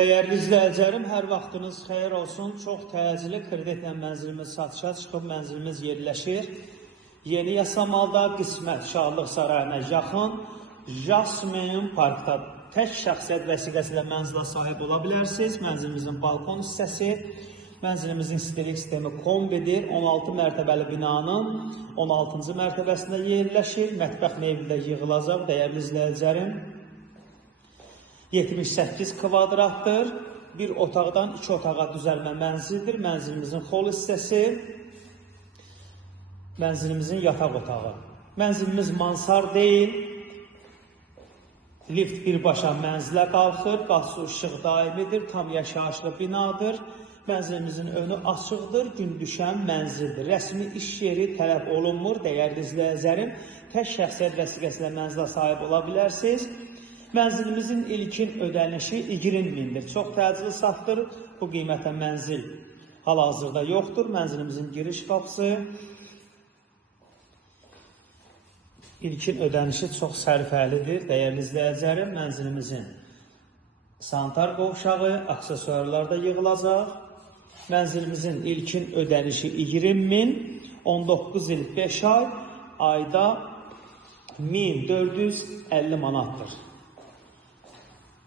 Dəyərli izləyicilərim, hər vaxtınız xeyir olsun. Çox təcili kreditlə mənzilimiz satışa çıxıb, mənzilimiz yerləşir. Yeni Yasamalda Qismət Şadlıq Sarayına yaxın Jasmin Parkda tək şəxsiyyət vəsiqəsi ilə mənzilə sahib ola bilərsiniz. Mənzilimizin balkon hissəsi, mənzilimizin istilik sistemi kombidir. 16 mərtəbəli binanın 16-cı mərtəbəsində yerləşir. Mətbəx mebeli də yığılacaq, dəyərli izləyicilərim. 78 kvadratdır. Bir otaqdan 2 otağa düzəlmə mənzildir. Mənzilimizin xol hissəsi, mənzilimizin yataq otağı. Mənzilimiz mansar deyil. Lift birbaşa mənzilə qalxır. Qaz su işıq daimidir. Tam yaşayışlı binadır. Mənzilimizin önü açıqdır. Gün düşən mənzildir. Rəsmi iş yeri tələb olunmur. Dəyərli izləyicilərim, tək şəxsiyyət vəsiqəsi ilə mənzilə sahib ola bilərsiniz. Mənzilimizin ilkin ödənişi 20.000-dir. Çox təcili satılır. Bu qiymətə mənzil hal-hazırda yoxdur. Mənzilimizin giriş qapısı, ilkin ödənişi çox sərfəlidir. Dəyərli izləyicilərim, mənzilimizin sanitar qovşağı, aksesuarlar da yığılacaq. Mənzilimizin ilkin ödənişi 20.000, 19 il 5 ay, ayda 1450 manatdır.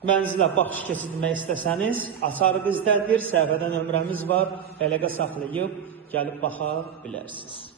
Mənzilə baxış keçirmək istəsəniz, açarı bizdədir, səhifədə nömrəmiz var, əlaqə saxlayıb gəlib baxa bilərsiniz.